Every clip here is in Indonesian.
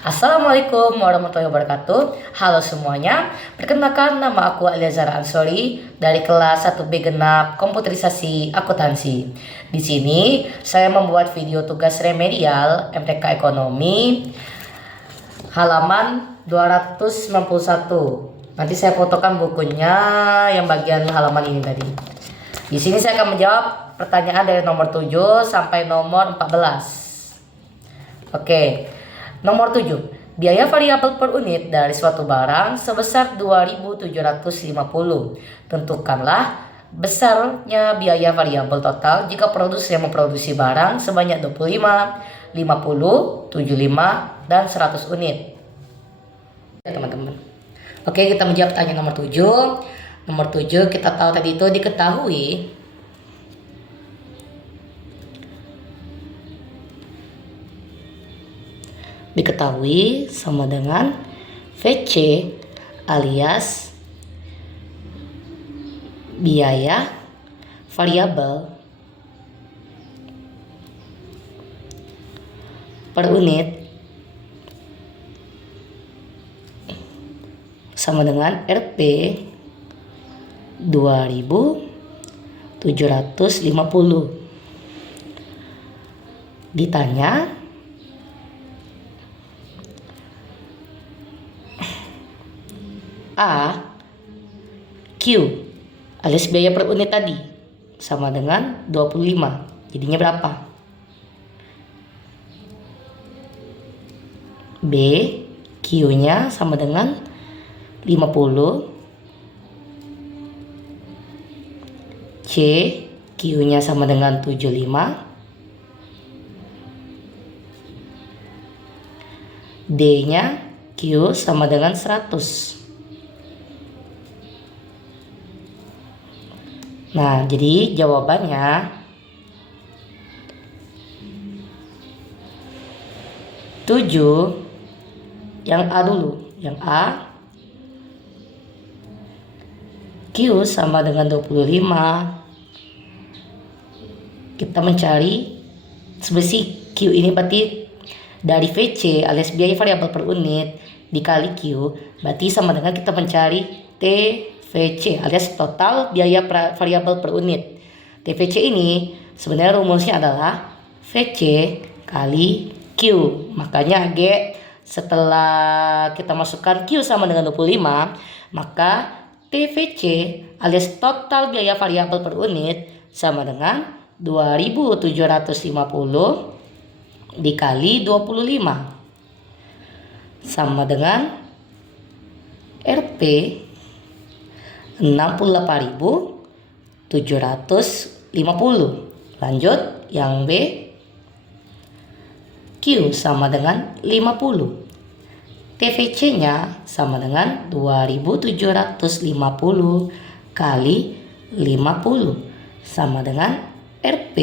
Assalamualaikum warahmatullahi wabarakatuh. Halo semuanya. Perkenalkan, nama aku Eliazar Ansori dari kelas 1B Genap Komputerisasi Akuntansi. Di sini saya membuat video tugas remedial MTK Ekonomi halaman 291. Nanti saya fotokan bukunya yang bagian halaman ini tadi. Di sini saya akan menjawab pertanyaan dari nomor 7 sampai nomor 14. Oke. Nomor 7. Biaya variabel per unit dari suatu barang sebesar 2.750. Tentukanlah besarnya biaya variabel total jika produsen yang memproduksi barang sebanyak 25, 50, 75, dan 100 unit. Ya teman-teman. Oke, kita menjawab pertanyaan nomor 7. Nomor 7 kita tahu tadi itu diketahui sama dengan VC alias biaya variabel per unit sama dengan Rp 2.750. Ditanya A, Q alias biaya per unit tadi sama dengan 25. Jadinya berapa? B, Q-nya sama dengan 50. C, Q-nya sama dengan 75. D-nya Q sama dengan 100. Nah, jadi jawabannya 7. Yang A dulu. Yang A, Q sama dengan 25. Kita mencari sebelah Q ini berarti dari VC alias biaya variabel per unit dikali Q, berarti sama dengan kita mencari TVC alias total biaya variabel per unit. TVC ini sebenarnya rumusnya adalah VC kali Q. Makanya G, setelah kita masukkan Q sama dengan 25, maka TVC alias total biaya variabel per unit sama dengan 2.750 dikali 25 sama dengan Rp 68.750. Lanjut yang B, Q sama dengan 50. TVC-nya sama dengan 2.750 kali 50 sama dengan Rp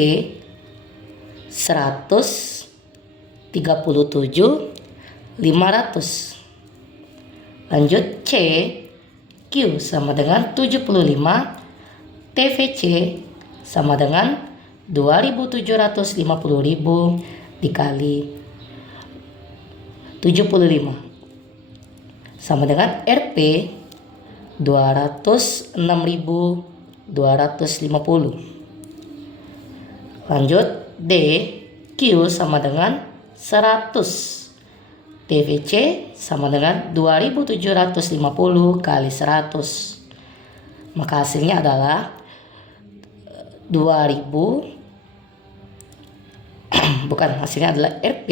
137.500. Lanjut C, Q sama dengan 75. TVC sama dengan 2.750.000 dikali 75 sama dengan Rp 206.250. Lanjut D, Q sama dengan 100. TVC sama dengan 2.750 kali 100. Maka hasilnya adalah 2.000 bukan, hasilnya adalah Rp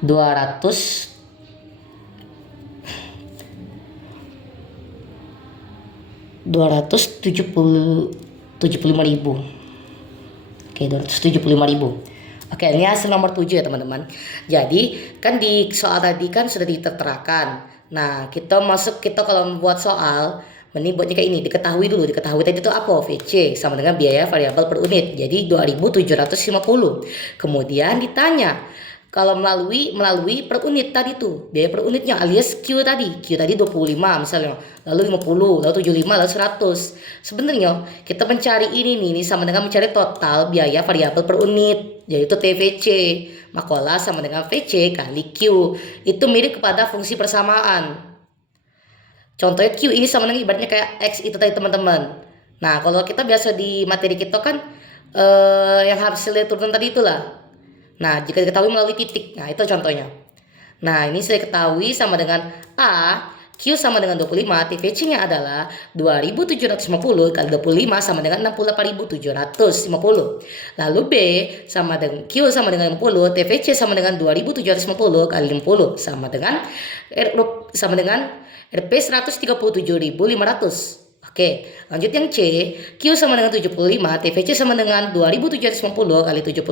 275.000. Oke, 275.000. Oke, ini hasil nomor 7 ya teman-teman. Jadi kan di soal tadi kan sudah diterterakan. Nah, kita kalau membuat soal, mending buatnya kayak ini. Diketahui tadi itu apa? VC sama dengan biaya variabel per unit. Jadi 2.750. Kemudian ditanya, Kalau melalui per unit tadi tuh, biaya per unitnya alias Q tadi. Q tadi 25 misalnya, lalu 50, lalu 75, lalu 100. Sebenarnya kita mencari ini sama dengan mencari total biaya variabel per unit, yaitu TVC. Maka sama dengan VC kali Q. Itu mirip kepada fungsi persamaan. Contohnya Q ini sama dengan ibaratnya kayak X itu tadi teman-teman. Nah, kalau kita biasa di materi kita kan yang hasilnya turun tadi itulah. Nah, jika diketahui melalui titik. Nah, itu contohnya. Nah, ini saya ketahui sama dengan A, Q sama dengan 25, TVC-nya adalah 2750 kali 25 sama dengan 68.750. Lalu B sama dengan Q sama dengan 50, TVC sama dengan 2750 kali 50 sama dengan Rp 137.500. Oke, lanjut yang C. Q sama dengan 75, TVC sama dengan 2750 kali 75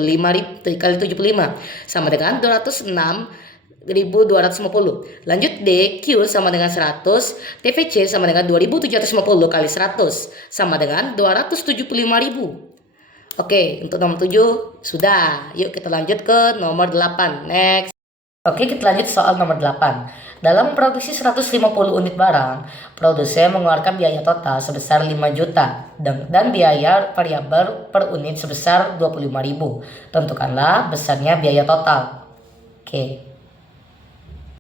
sama dengan 206.250. Lanjut D, Q sama dengan 100, TVC sama dengan 2750 kali 100 sama dengan 275.000. Oke, untuk nomor 7 sudah. Yuk kita lanjut ke nomor 8. Next. Oke, kita lanjut soal nomor 8. Dalam produksi 150 unit barang, produsen mengeluarkan biaya total sebesar 5 juta dan biaya variabel per unit sebesar 25.000. Tentukanlah besarnya biaya total. Oke.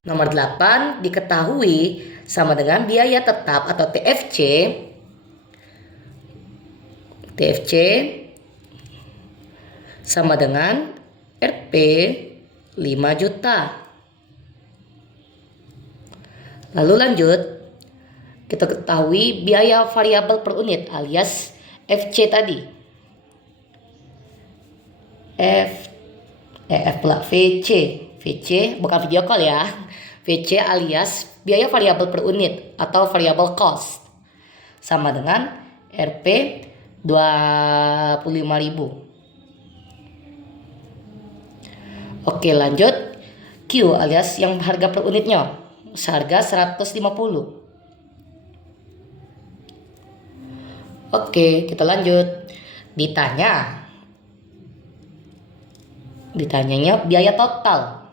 Nomor 8 diketahui sama dengan biaya tetap atau TFC. TFC sama dengan Rp 5 juta. Lalu lanjut, kita ketahui biaya variabel per unit alias FC tadi. VC bukan video call ya. VC alias biaya variabel per unit atau variable cost sama dengan Rp 25.000. Oke, lanjut. Q alias yang harga per unitnya seharga 150. Oke, kita lanjut. Ditanyanya biaya total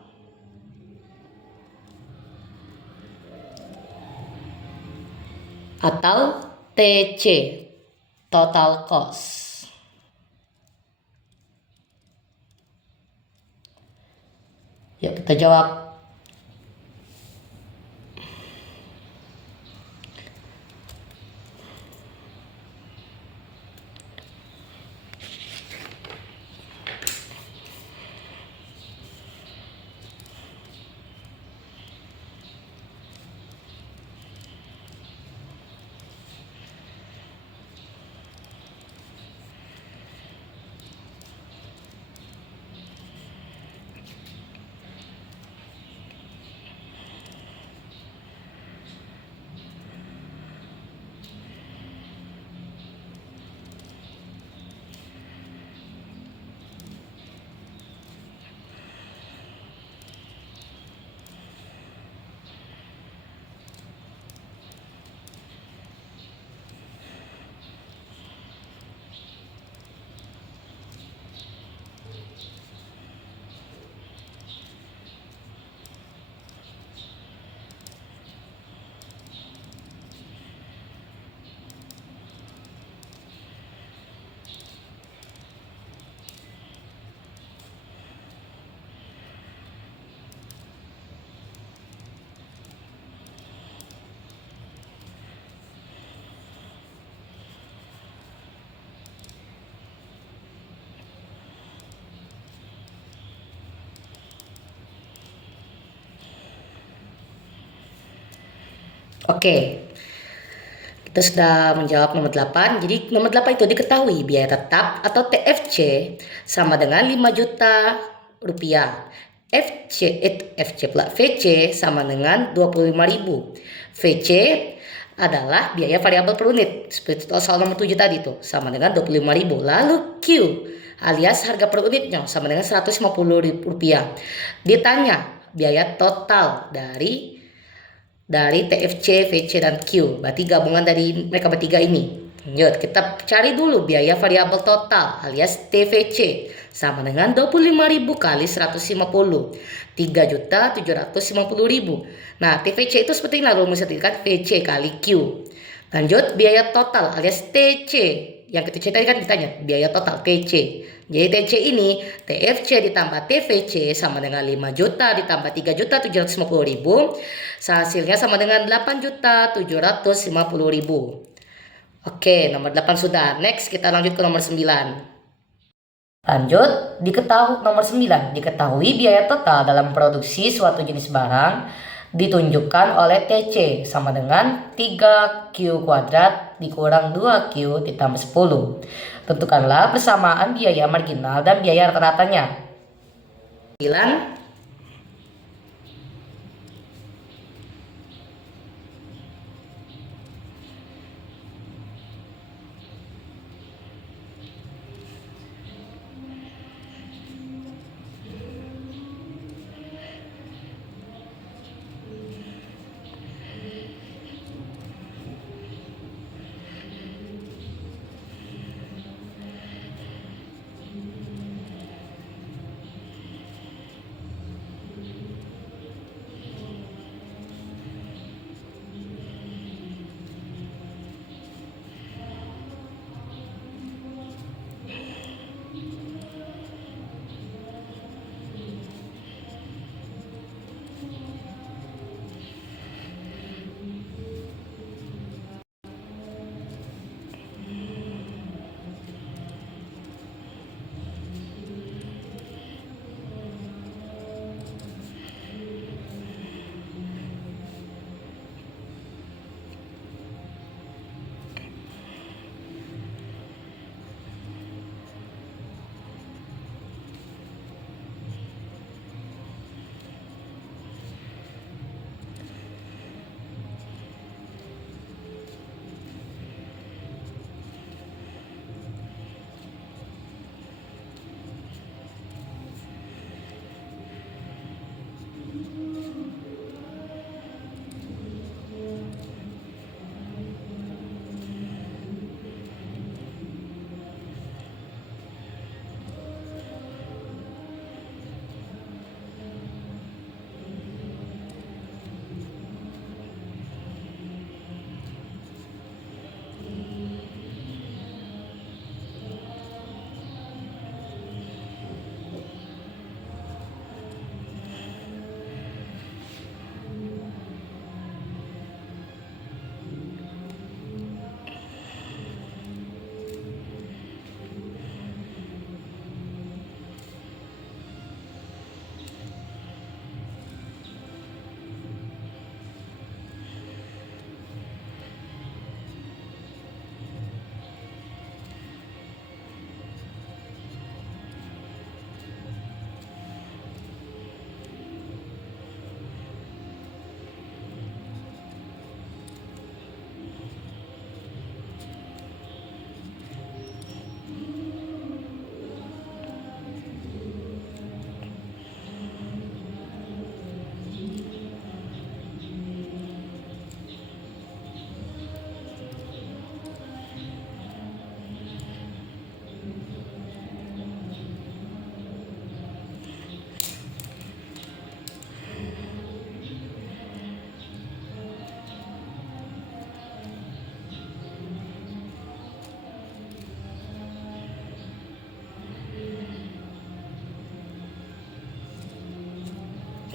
atau TC, total cost. Yuk kita jawab. Oke, kita sudah menjawab nomor 8. Jadi nomor 8 itu diketahui biaya tetap atau TFC sama dengan 5 juta rupiah. VC sama dengan 25.000. VC adalah biaya variabel per unit. Seperti soal nomor 7 tadi tuh, sama dengan 25.000. Lalu Q alias harga per unitnya sama dengan 150.000 rupiah. Ditanya biaya total dari TFC, VC, dan Q. Berarti gabungan dari mereka bertiga ini. Lanjut, kita cari dulu biaya variabel total alias TVC sama dengan 25.000 kali 150. 3.750.000. Nah, TVC itu seperti ini rumusnya tadi kan, VC kali Q. Lanjut, biaya total alias TC. Yang TC tadi kan ditanya, biaya total TC. Jadi TC ini TFC ditambah TVC sama dengan 5 juta ditambah 3.750.000. Hasilnya sama dengan 8.750.000. Oke, nomor 8 sudah. Next, kita lanjut ke nomor 9. Lanjut, nomor 9. Diketahui biaya total dalam produksi suatu jenis barang ditunjukkan oleh TC sama dengan 3Q kuadrat dikurang 2Q ditambah 10. Tentukanlah persamaan biaya marginal dan biaya rata-ratanya. 9.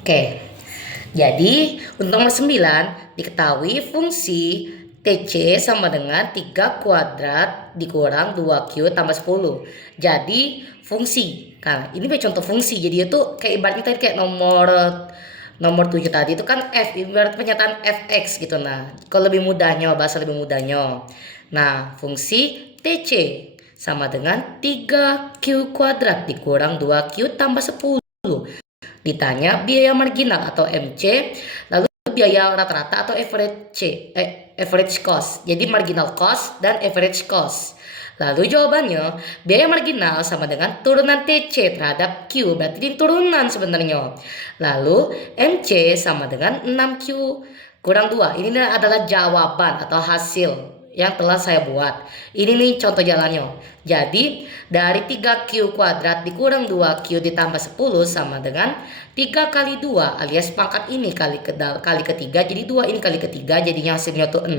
Oke, jadi untuk nomor 9 diketahui fungsi TC sama dengan 3 kuadrat dikurang 2Q tambah 10. Jadi fungsi, nah ini contoh fungsi, jadi itu kayak ibaratnya tadi kayak nomor 7 tadi itu kan F, ibarat pernyataan fx gitu. Nah, kalau lebih mudahnya, bahasa lebih mudahnya. Nah, fungsi TC sama dengan 3Q kuadrat dikurang 2Q tambah 10. Ditanya biaya marginal atau MC, lalu biaya rata-rata atau average cost. Jadi marginal cost dan average cost. Lalu jawabannya, biaya marginal sama dengan turunan TC terhadap Q, berarti ini turunan sebenarnya. Lalu MC sama dengan 6Q kurang 2. Ini adalah jawaban atau hasil yang telah saya buat. Ini nih contoh jalannya. Jadi dari 3Q kuadrat dikurang 2Q ditambah 10 sama dengan 3 kali 2 alias pangkat ini kali ketiga, jadi 2 ini kali ketiga, jadinya hasilnya tuh 6.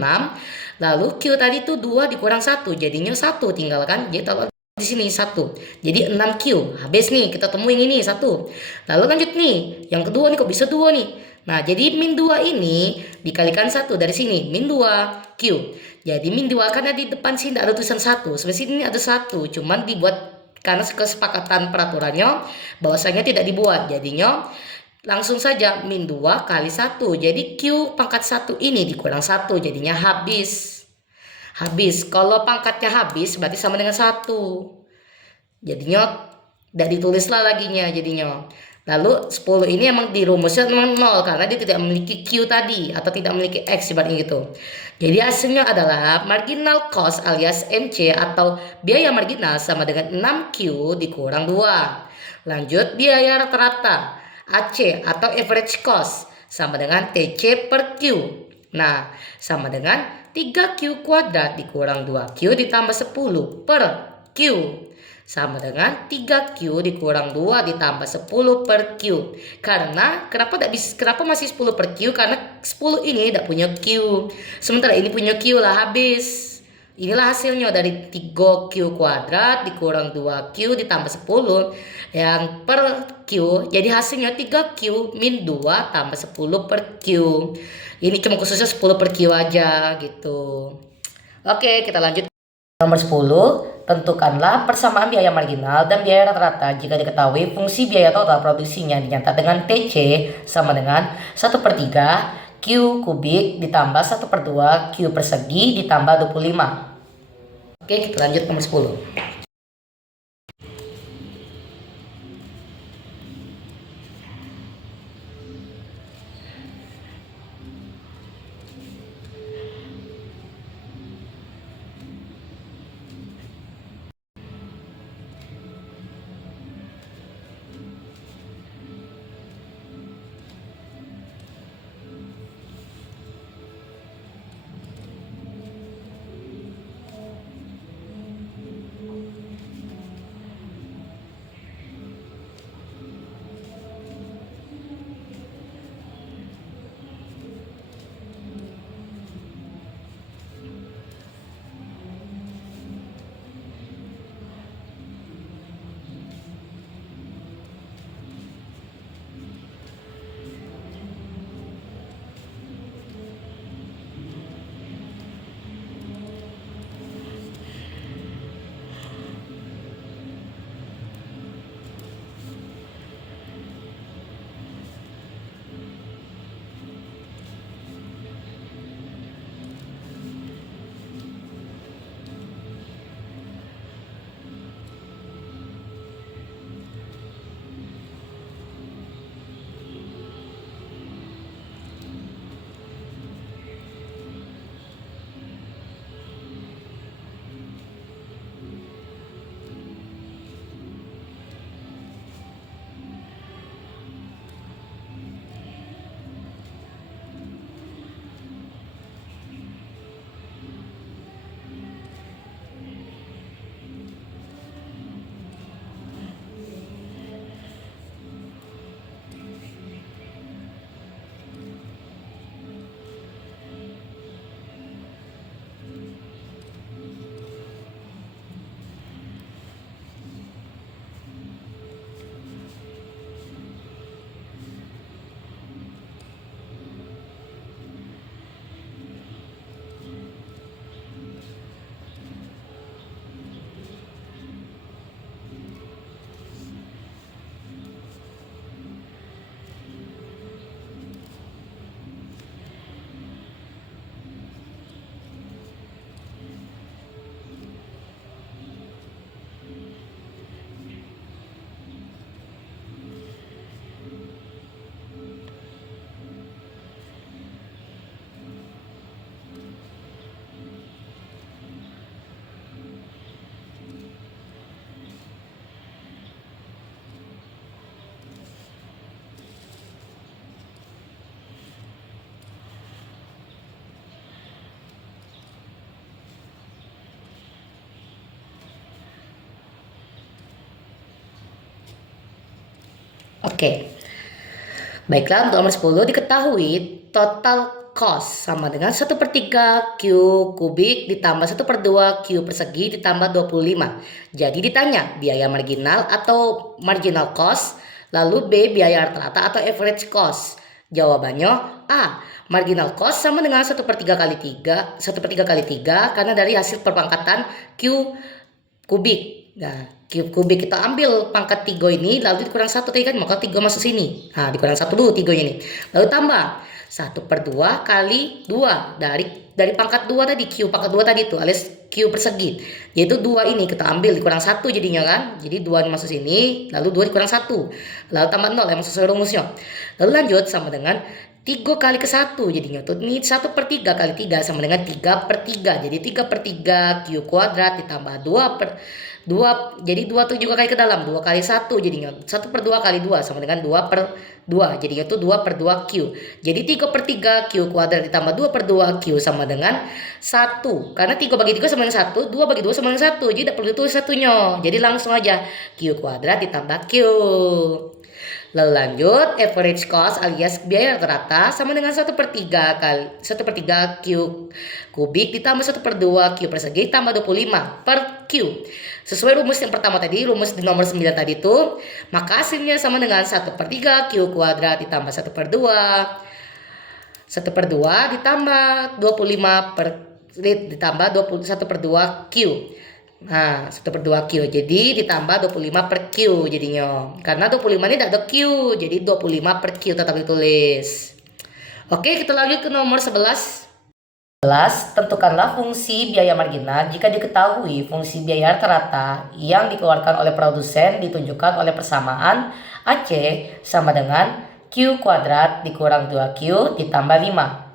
Lalu Q tadi tuh 2 dikurang 1 jadinya 1, tinggalkan jadi taruh di sini 1. Jadi 6Q. Habis nih kita temuin ini 1. Lalu lanjut nih. Yang kedua nih kok bisa 2 nih. Nah, jadi min 2 ini dikalikan 1 dari sini, min 2Q. Jadi min 2 karena di depan sini ada tulisan 1. Sebenarnya ini ada 1, cuman dibuat karena kesepakatan peraturannya bahwasanya tidak dibuat. Jadinya langsung saja min 2 kali 1. Jadi Q pangkat 1 ini dikurang 1 jadinya habis. Habis. Kalau pangkatnya habis berarti sama dengan 1. Jadinya tidak ditulislah laginya jadinya. Lalu 10 ini emang dirumusnya memang 0 karena dia tidak memiliki Q tadi atau tidak memiliki X seperti itu. Jadi hasilnya adalah marginal cost alias MC atau biaya marginal sama dengan 6Q dikurang 2. Lanjut biaya rata-rata AC atau average cost sama dengan TC per Q. Nah, sama dengan 3Q kuadrat dikurang 2Q ditambah 10 per Q sama dengan 3Q dikurang 2 ditambah 10 per Q. Karena kenapa masih 10 per Q? Karena 10 ini tidak punya Q. Sementara ini punya Q lah, habis. Inilah hasilnya dari 3Q kuadrat dikurang 2Q ditambah 10 yang per Q. Jadi hasilnya 3Q min 2 tambah 10 per Q. Ini cuma khususnya 10 per Q aja gitu. Oke, kita lanjut. Nomor 10, tentukanlah persamaan biaya marginal dan biaya rata-rata jika diketahui fungsi biaya total produksinya dinyatakan dengan TC sama dengan 1/3 Q kubik ditambah 1/2 Q persegi ditambah 25. Oke, kita lanjut nomor 10. Oke, baiklah untuk nomor 10 diketahui total cost sama dengan 1/3 Q kubik ditambah 1/2 Q persegi ditambah 25. Jadi ditanya biaya marginal atau marginal cost, lalu B biaya rata-rata atau average cost. Jawabannya A. Marginal cost sama dengan 1/3 kali 3, 1/3 kali 3 karena dari hasil perpangkatan Q kubik. Nah, cube kubik kita ambil pangkat 3 ini lalu dikurang 1 tadi kan, maka 3 masuk sini. Nah, dikurang 1 dulu 3 ini. Lalu tambah 1/2 kali 2 dari pangkat 2 tadi, Q pangkat 2 tadi itu alias Q persegi. Yaitu 2 ini kita ambil dikurang 1 jadinya kan. Jadi 2 ini masuk sini, lalu 2 dikurang 1. Lalu tambah 0 yang sesuai rumusnya. Lalu lanjut sama dengan 3 kali ke 1 jadinya tuh ini 1/3 kali 3 sama dengan 3/3. Jadi 3/3 Q kuadrat ditambah 2 jadi 2 tuh juga kali ke dalam 2 kali 1 jadinya 1/2 kali 2 sama dengan 2/2 jadinya tuh 2/2 Q. Jadi 3/3 Q kuadrat ditambah 2/2 Q sama dengan 1. Karena 3 bagi 3 sama dengan 1, 2 bagi 2 sama dengan 1. Jadi tidak perlu tulis satunya. Jadi langsung aja Q kuadrat ditambah Q. Lalu lanjut, average cost alias biaya rata-rata sama dengan 1/3 Q kubik ditambah 1/2 Q persegi tambah 25 per Q. Sesuai rumus yang pertama tadi, rumus di nomor 9 tadi itu, maka hasilnya sama dengan 1/3 Q kuadrat ditambah 1/2 ditambah 25 ditambah 1/2 Q. Nah, 1/2 Q. Jadi ditambah 25 per Q jadinya. Karena 25 ini tidak ada Q, jadi 25 per Q tetap ditulis. Oke, kita lanjut ke nomor 11. Tentukanlah fungsi biaya marginal jika diketahui fungsi biaya rata-rata yang dikeluarkan oleh produsen ditunjukkan oleh persamaan AC sama dengan Q kuadrat dikurang 2Q ditambah 5.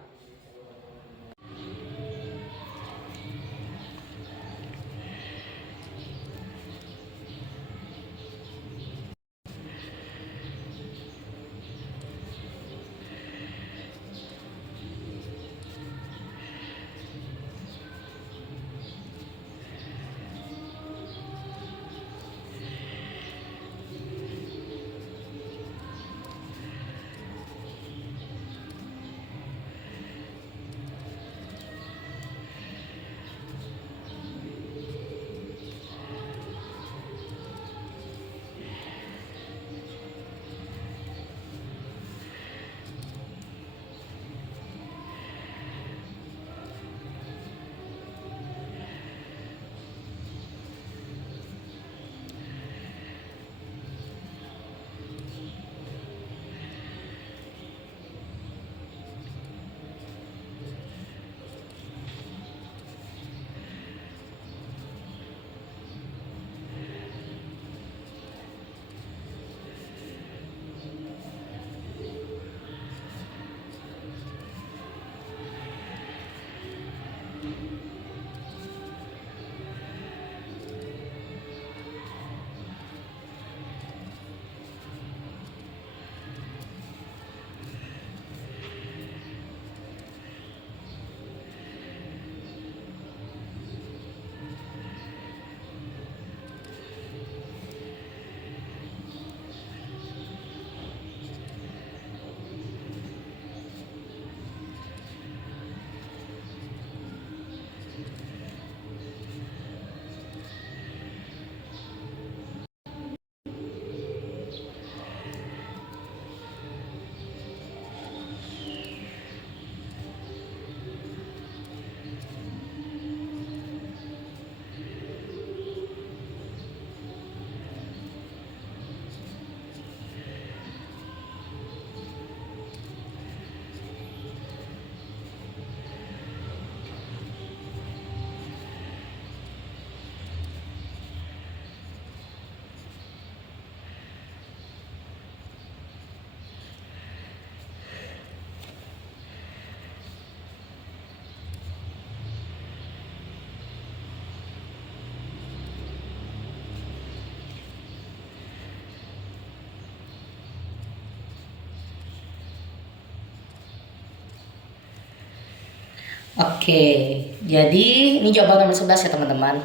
Oke, jadi ini jawaban nomor 11 ya teman-teman.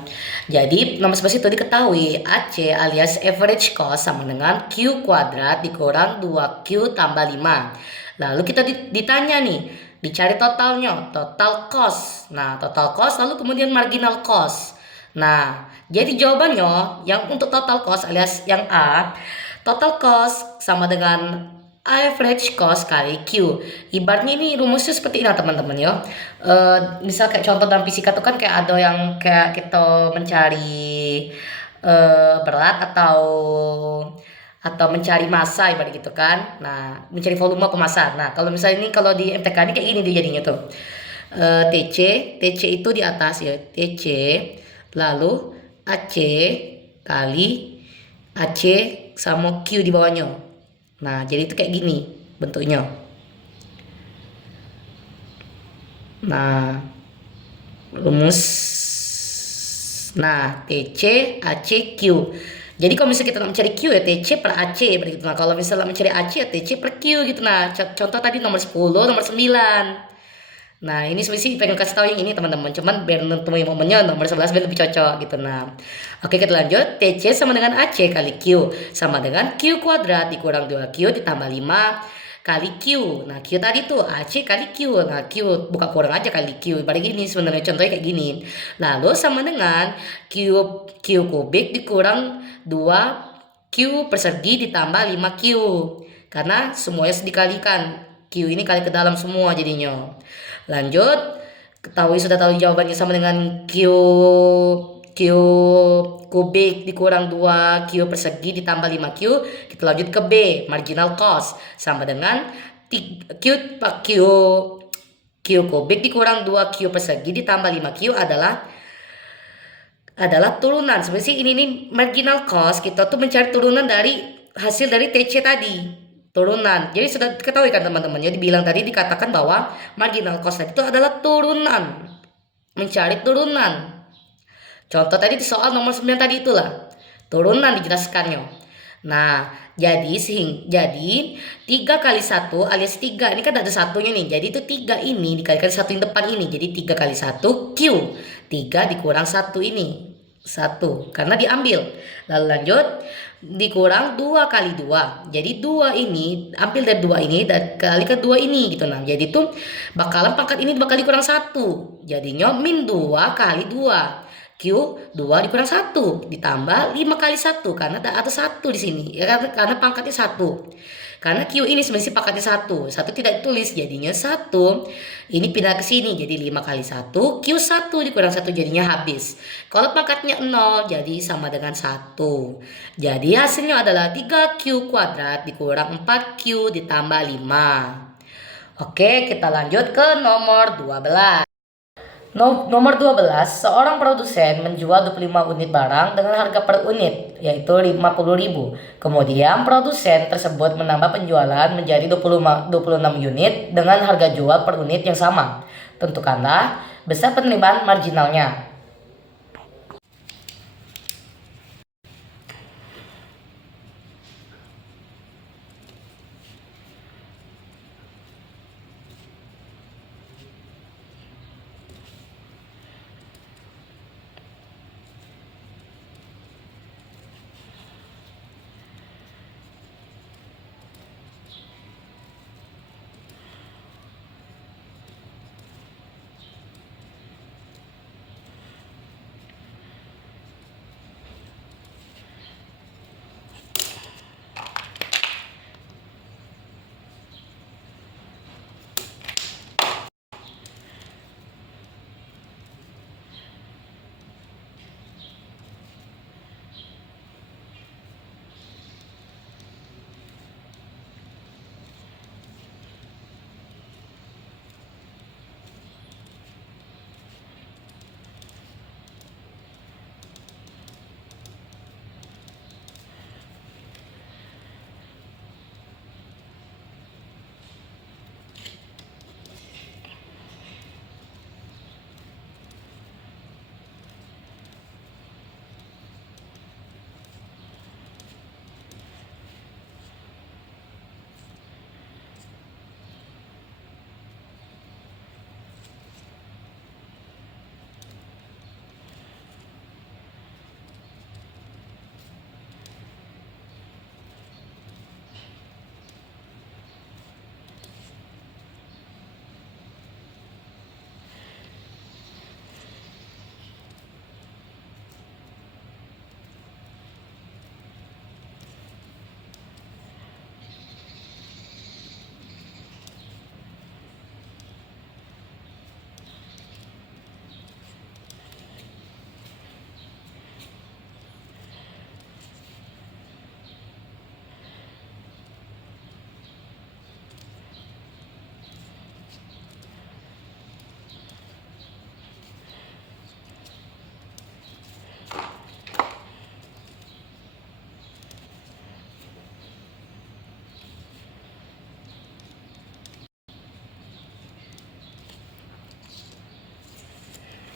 Jadi nomor 11 itu diketahui AC alias average cost sama dengan Q kuadrat dikurang 2Q tambah 5. Lalu kita ditanya nih, dicari totalnya, total cost. Nah, total cost lalu kemudian marginal cost. Nah, jadi jawabannya yang untuk total cost alias yang A, total cost sama dengan average cost kali Q. Ibaratnya ini rumusnya seperti ini teman-teman ya. Misal kayak contoh dalam fisika tuh kan kayak ada yang kayak kita mencari berat atau mencari massa ibarat gitu kan. Nah, mencari volume ke massa. Nah, kalau misalnya ini kalau di MTK ini kayak gini dia jadinya tuh. TC, TC itu di atas ya. TC lalu AC kali AC sama Q di bawahnya. Nah, jadi itu kayak gini bentuknya. Nah, rumus nah TC AC Q. Jadi kalau misalnya kita nak mencari Q ya TC per AC begitu. Nah, kalau misalnya mencari AC ya TC per Q gitu. Nah, contoh tadi nomor 10, nomor 9. Nah, ini sebenarnya pengen kasih tahu yang ini teman-teman. Cuman biar nemuin momennya nomor 11 biar lebih cocok gitu. Nah, oke kita lanjut. TC sama dengan AC kali Q sama dengan Q kuadrat dikurang 2Q ditambah 5 kali Q. Nah, Q tadi tuh AC kali Q. Nah, Q buka kurang aja kali Q. Ibarat gini sebenarnya contohnya kayak gini. Lalu sama dengan Q Q kubik dikurang 2Q persegi ditambah 5Q. Karena semuanya dikalikan. Q ini kali ke dalam semua jadinya. Lanjut, sudah tahu jawabannya sama dengan Q kubik dikurang 2 Q persegi ditambah 5Q. Kita lanjut ke B, marginal cost sama dengan Q Q Q kubik dikurang 2 Q persegi ditambah 5Q adalah turunan. Sebenarnya ini nih marginal cost kita tuh mencari turunan dari hasil dari TC tadi. Turunan. Jadi sudah diketahui kan teman-teman. Jadi bilang tadi dikatakan bahwa marginal cost tadi itu adalah turunan. Mencari turunan. Contoh tadi di soal nomor 9 tadi itulah. Turunan dijelaskannya. Nah, jadi 3 kali 1 alias 3 ini kan ada satunya nih. Jadi itu 3 ini dikalikan satu yang depan ini. Jadi 3 kali 1 Q. 3 dikurang 1 ini. 1 karena diambil. Lalu lanjut dikurang 2 kali 2. Jadi 2 ini ambil dari 2 ini dan kalikan 2 ini gitu. Nah, jadi tuh bakalan pangkat ini bakal dikurang 1. Jadinya min 2 kali 2. Q 2 dikurang 1 ditambah 5 kali 1 karena ada 1 di sini ya karena pangkatnya 1. Karena Q ini sebenarnya pangkatnya 1. 1 tidak ditulis jadinya 1. Ini pindah ke sini jadi 5 kali 1 Q 1 dikurang 1 jadinya habis. Kalau pangkatnya 0 jadi sama dengan 1. Jadi hasilnya adalah 3Q kuadrat dikurang 4Q ditambah 5. Oke, kita lanjut ke nomor 12. Nomor 12, seorang produsen menjual 25 unit barang dengan harga per unit yaitu 50.000. Kemudian produsen tersebut menambah penjualan menjadi 26 unit dengan harga jual per unit yang sama. Tentukanlah besar penerimaan marginalnya.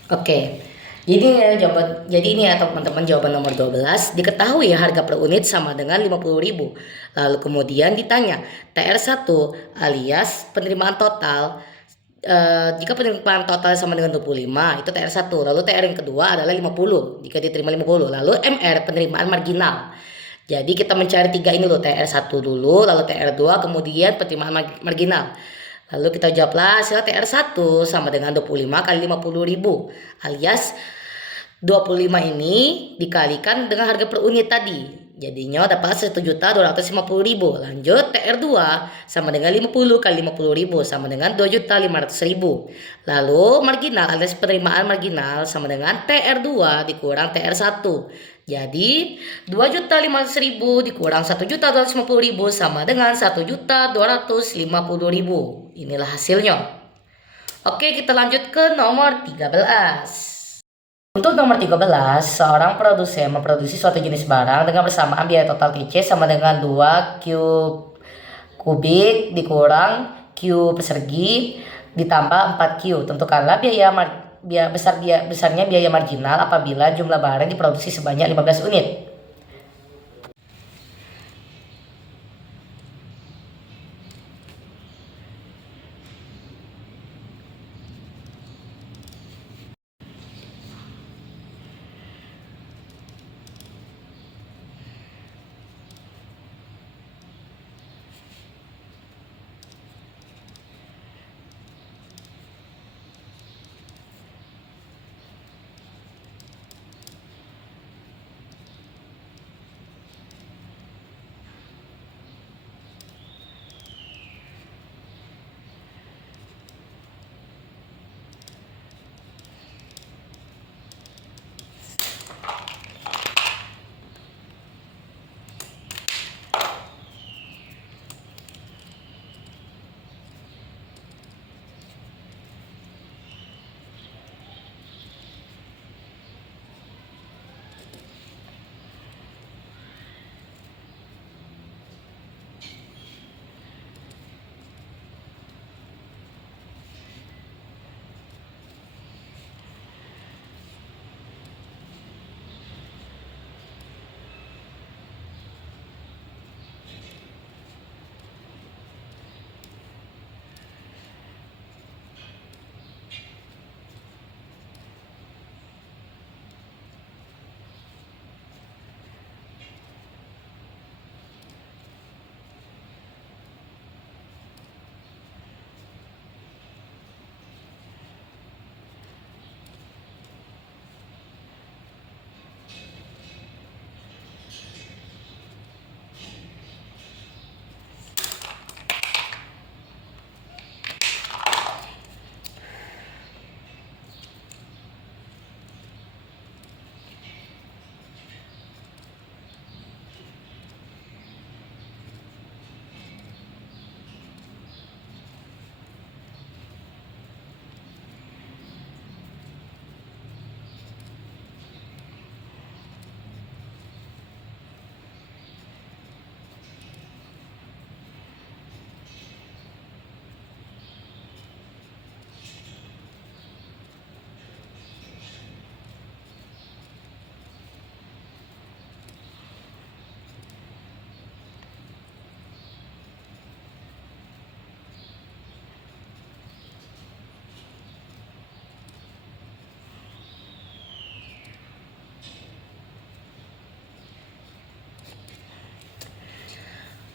Oke. Jadi ini ya teman-teman, jawaban nomor 12. Diketahui harga per unit sama dengan 50.000. Lalu kemudian ditanya TR1 alias penerimaan total. Jika penerimaan total sama dengan 25 itu TR1. Lalu TR yang kedua adalah 50 jika diterima 50. Lalu MR penerimaan marginal. Jadi kita mencari tiga ini loh, TR1 dulu, lalu TR2, kemudian penerimaan marginal. Lalu kita jawablah hasil TR1 sama dengan 25 kali 50.000 alias 25 ini dikalikan dengan harga per unit tadi. Jadinya dapat 1.250.000. Lanjut TR2 sama dengan 50 kali 50.000 sama dengan 2.500.000. Lalu marginal alias penerimaan marginal sama dengan TR2 dikurang TR1. Jadi 2.500.000 dikurang 1.250.000 sama dengan 1.250.000. Inilah hasilnya. Oke, kita lanjut ke nomor 13. Untuk nomor 13, seorang produsen memproduksi suatu jenis barang dengan bersamaan biaya total TC sama dengan 2 Q kubik dikurang Q persegi ditambah 4Q. Tentukanlah besarnya biaya marginal apabila jumlah barang diproduksi sebanyak 15 unit.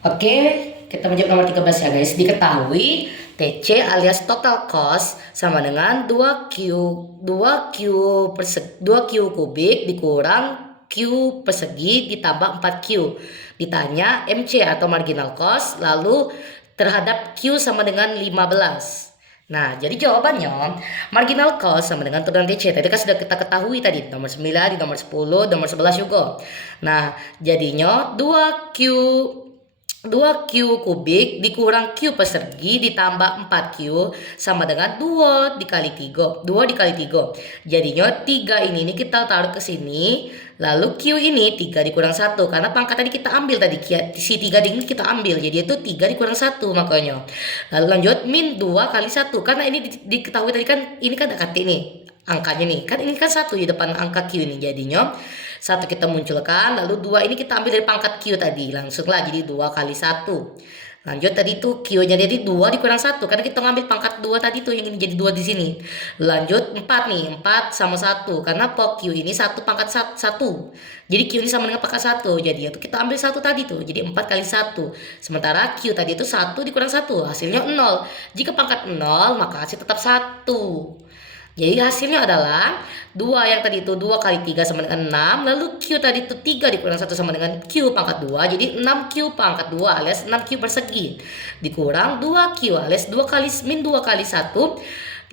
Oke, kita menjawab nomor 13 ya guys. Diketahui TC alias total cost sama dengan 2Q kubik dikurang Q persegi ditambah 4Q. Ditanya MC atau marginal cost, lalu terhadap Q sama dengan 15. Nah, jadi jawabannya marginal cost sama dengan turunan TC. Tadi kan sudah kita ketahui tadi nomor 9, di nomor 10, nomor 11 juga. Nah, jadinya 2Q 2Q kubik dikurang Q persegi ditambah 4Q sama dengan 2 dikali 3. 2 dikali 3. Jadinya 3 ini kita taruh ke sini. Lalu Q ini 3 dikurang 1. Karena pangkat tadi kita ambil tadi. Si 3 ini kita ambil. Jadi itu 3 dikurang 1 makanya. Lalu lanjut min 2 kali 1. Karena ini diketahui tadi kan ini kan dekat ini. Angkanya nih. Kan ini kan 1 di depan angka Q ini. Jadinya 1 kita munculkan, lalu 2 ini kita ambil dari pangkat Q tadi. Langsunglah jadi 2 kali 1. Lanjut tadi tuh Q-nya jadi 2 dikurang 1. Karena kita ngambil pangkat 2 tadi tuh yang ini jadi 2 di sini. Lanjut 4 nih, 4 sama 1. Karena Q ini 1 pangkat 1. Jadi Q ini sama dengan pangkat 1. Jadi itu kita ambil 1 tadi tuh. Jadi 4 kali 1. Sementara Q tadi itu 1 dikurang 1. Hasilnya 0. Jika pangkat 0 maka hasil tetap 1. Jadi hasilnya adalah 2 yang tadi itu 2 kali 3 sama dengan 6. Lalu Q tadi itu 3 dikurang 1 sama dengan Q pangkat 2. Jadi 6Q pangkat 2 alias 6Q persegi. Dikurang 2Q alias 2 kali min 2 kali 1.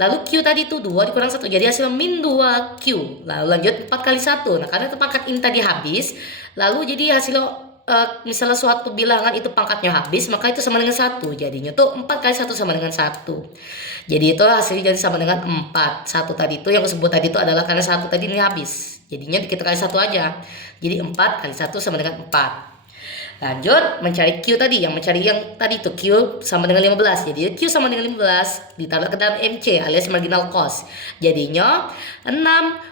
Lalu Q tadi itu 2 dikurang 1. Jadi hasilnya min 2Q. Lalu lanjut 4 kali 1. Nah karena pangkat ini tadi habis. Lalu jadi hasilnya misalnya suatu bilangan itu pangkatnya habis, maka itu sama dengan 1. Jadinya tuh 4 kali 1 sama dengan 1. Jadi itu hasilnya jadi sama dengan 4. 1 tadi itu yang disebut tadi itu adalah karena 1 tadi ini habis. Jadinya kita kali 1 aja. Jadi 4 kali 1 sama dengan 4. Lanjut mencari Q tadi, yang mencari yang tadi itu Q sama dengan 15. Jadi Q sama dengan 15 ditaruh ke dalam MC alias marginal cost. Jadinya 6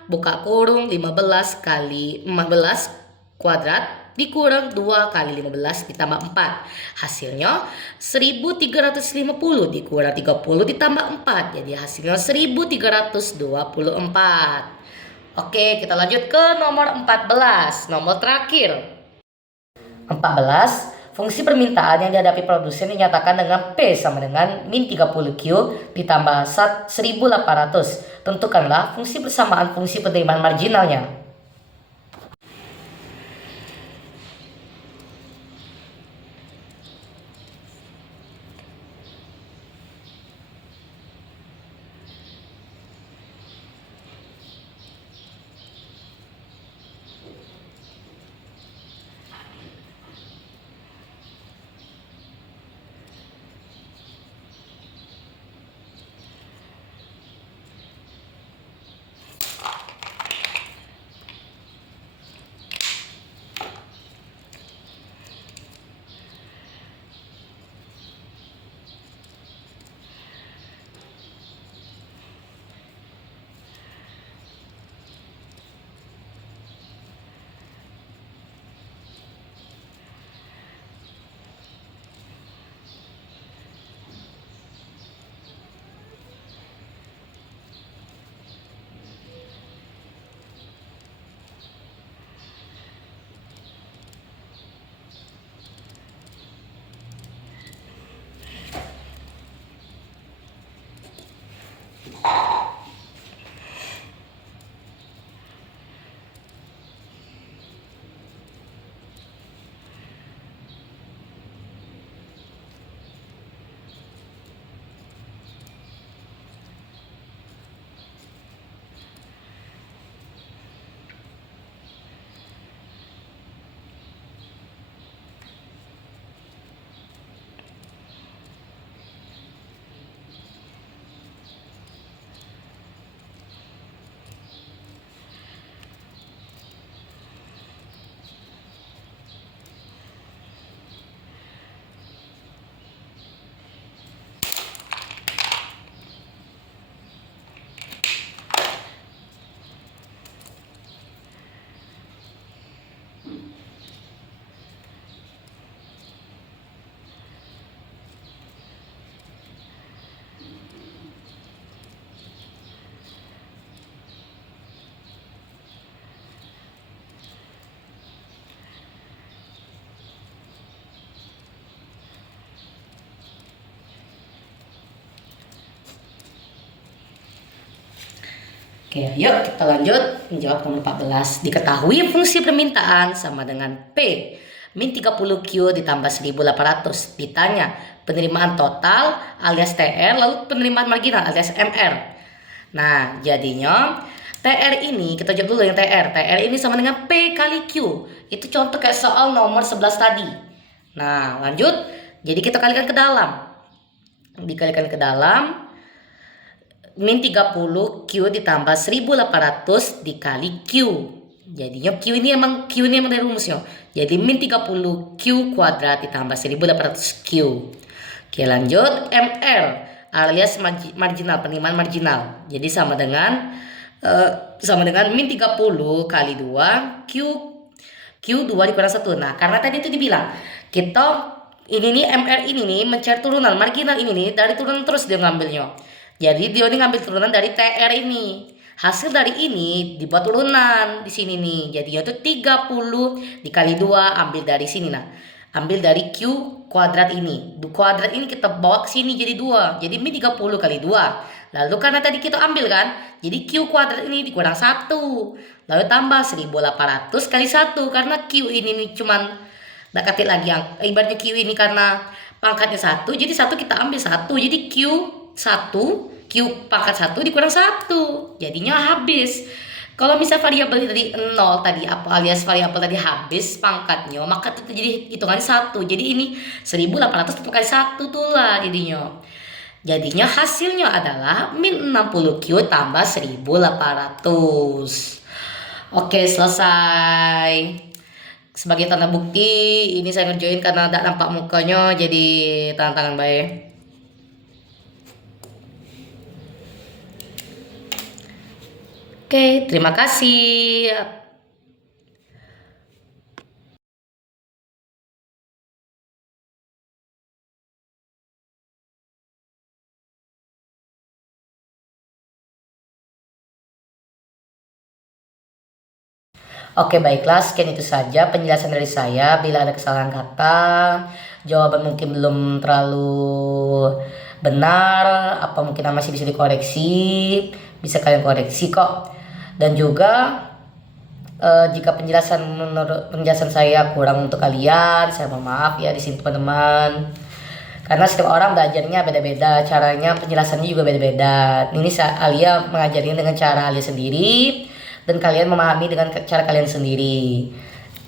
buka kurung 15 kali 15 kuadrat dikurang 2 kali 15 ditambah 4. Hasilnya 1350 dikurang 30 ditambah 4. Jadi hasilnya 1324. Oke, kita lanjut ke nomor 14, nomor terakhir. 14. Fungsi permintaan yang dihadapi produsen dinyatakan dengan P sama dengan min 30Q ditambah 1800. Tentukanlah fungsi persamaan fungsi penerimaan marginalnya. Oke, yuk kita lanjut menjawab nomor 14. Diketahui fungsi permintaan sama dengan P min 30Q ditambah 1800. Ditanya penerimaan total alias TR lalu penerimaan marginal alias MR. Nah, jadinya TR ini kita jawab dulu yang TR. TR ini sama dengan P kali Q. Itu contoh kayak soal nomor 11 tadi. Nah, lanjut. Jadi kita kalikan ke dalam. Dikalikan ke dalam, min 30 Q ditambah 1800 dikali Q. Jadinya Q ini emang dari rumusnya. Jadi min 30 Q kuadrat ditambah 1800 Q. Oke, lanjut. MR alias marginal, penerimaan marginal. Jadi sama dengan min 30 kali 2 Q2 dikurang 1. Nah, karena tadi itu dibilang kita ini nih MR ini nih mencari turunan marginal ini nih dari turunan terus dia ngambilnya. Jadi dia ini ngambil turunan dari TR ini. Hasil dari ini dibuat turunan di sini nih. Jadinya itu 30 dikali 2 ambil dari sini nah. Ambil dari Q kuadrat ini. Kuadrat ini kita bawa ke sini jadi 2. Jadi min 30 kali 2. Lalu karena tadi kita ambil kan, jadi Q kuadrat ini dikurang 1. Lalu tambah 1800 kali 1 karena Q ini nih cuman nggak ketik lagi yang ibaratnya Q ini karena pangkatnya 1, jadi 1 kita ambil 1. Jadi Q pangkat 1 dikurang 1. Jadinya habis. Kalau misal variabel tadi 0 tadi apa alias variabel tadi habis pangkatnya, maka itu jadi hitungannya 1. Jadi ini 1800 kali 1 tuh lah jadinya. Jadinya hasilnya adalah min 60Q tambah 1800. Oke, selesai. Sebagai tanda bukti, ini saya ngerjain karena tidak nampak mukanya, jadi tangan baik. Oke, terima kasih. Oke, baiklah, sekian itu saja penjelasan dari saya. Bila ada kesalahan kata, jawaban mungkin belum terlalu benar, apa mungkin masih bisa dikoreksi, bisa kalian koreksi kok. Dan juga jika penjelasan saya kurang untuk kalian, saya mohon maaf ya di sini teman-teman. Karena setiap orang belajarnya beda-beda, caranya penjelasannya juga beda-beda. Ini Alia mengajarnya dengan cara Alia sendiri, dan kalian memahami dengan cara kalian sendiri.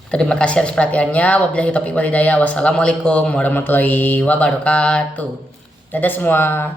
Terima kasih atas perhatiannya. Wabillahi taufiq wal hidayah. Wassalamualaikum warahmatullahi wabarakatuh. Dadah semua.